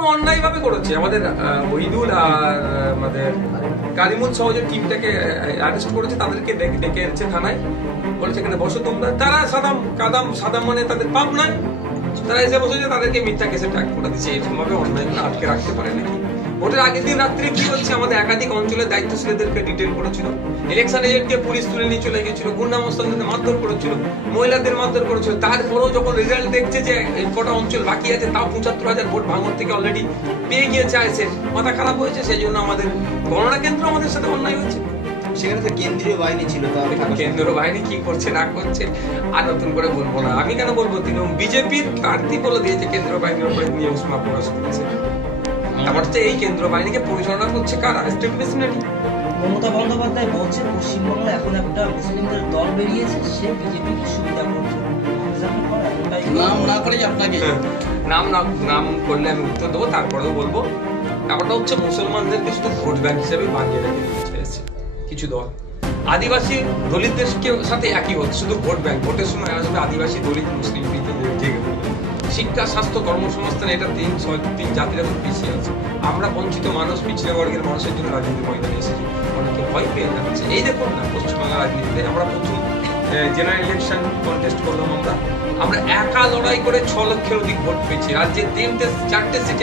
একদম অন্যায় ভাবে করেছে। আমাদের ওহিদুল আর আমাদের কারিমুল সহ যে টিমটাকে অ্যারেস্ট করেছে, তাদেরকে ডেকে এনেছে থানায়, বলেছে এখানে বসো তোমরা। তারা সাদাম মানে তাদের পাপ নাই, তারা এসে বসেছে, তাদেরকে মিথ্যা কেসে ট্যাগ করে দিচ্ছে। এরকম ভাবে অন্যায় আটকে রাখতে পারে নাকি? ভোটের আগের দিন রাত্রে কি হচ্ছে, আমাদের একাধিক অঞ্চলের দায়িত্বশীলদেরকে ডিটেইন করেছিল, ইলেকশন এজেন্টকে পুলিশ তুলে নিয়ে চলে গেছিল, গুন্ডা মস্তানদের মারধর করেছিল, মহিলাদের মারধর করেছিল। তারপরেও যখন রেজাল্ট দেখছে যে কটা অঞ্চল বাকি আছে, তাও ৭৫,০০০ ভোট ভাঙর থেকে অলরেডি পেয়ে গিয়েছে আইসে, মাথা খারাপ হয়েছে। সেই জন্য আমাদের গণনা কেন্দ্র আমাদের সাথে অন্যায় হয়েছে। সেখানে তো কেন্দ্রীয় বাহিনী ছিল, কেন্দ্রীয় বাহিনী কি করছে না করছে আর নতুন করে বলবো না। আমি কেন বলবো, তৃণমূল বিজেপির প্রার্থী বলে দিয়েছে কেন্দ্রীয় বাহিনীর উপরে নিয়ে উষ্মা প্রকাশ করেছে। তারপর হচ্ছে এই কেন্দ্রীয় বাহিনীকে পরিচালনা করছে কারা? স্টেট প্রেসিডেন্ট মমতা বন্দ্যোপাধ্যায় বলছে পশ্চিমবঙ্গে এখন একটা মুসলিমদের দল বেরিয়েছে, সে বিজেপিকে সুবিধা করছে। নাম করলে আমি উত্তর দেবো, তারপরেও বলবো। ব্যাপারটা হচ্ছে মুসলমানদেরকে শুধু ভোট ব্যাংক হিসেবে বানিয়ে রেখে দিয়েছে কিছু দল। আদিবাসী দলিতদের সাথে একই হচ্ছে, শুধু ভোট ব্যাংক। ভোটের সময় আসবে আদিবাসী, দলিত, মুসলিম জেগে পড়বে। শিক্ষা, স্বাস্থ্য, কর্মসংস্থান, এটা তিন জাতির এখন পিছিয়ে আছে। আমরা বঞ্চিত মানুষ, পিছিয়ে বর্গের মানুষের জন্য রাজনীতি ময়দানে এসেছি, অনেকে ভয় পেয়ে যাচ্ছে। এই দেখুন না, পশ্চিমবাংলার রাজনীতিতে আমরা প্রথম জেনারেল ইলেকশন কন্টেস্ট করলাম, আমরা একা লড়াই করে ৬ লক্ষের অধিক ভোট পেয়েছি। রাজ্যের 4টে সিটে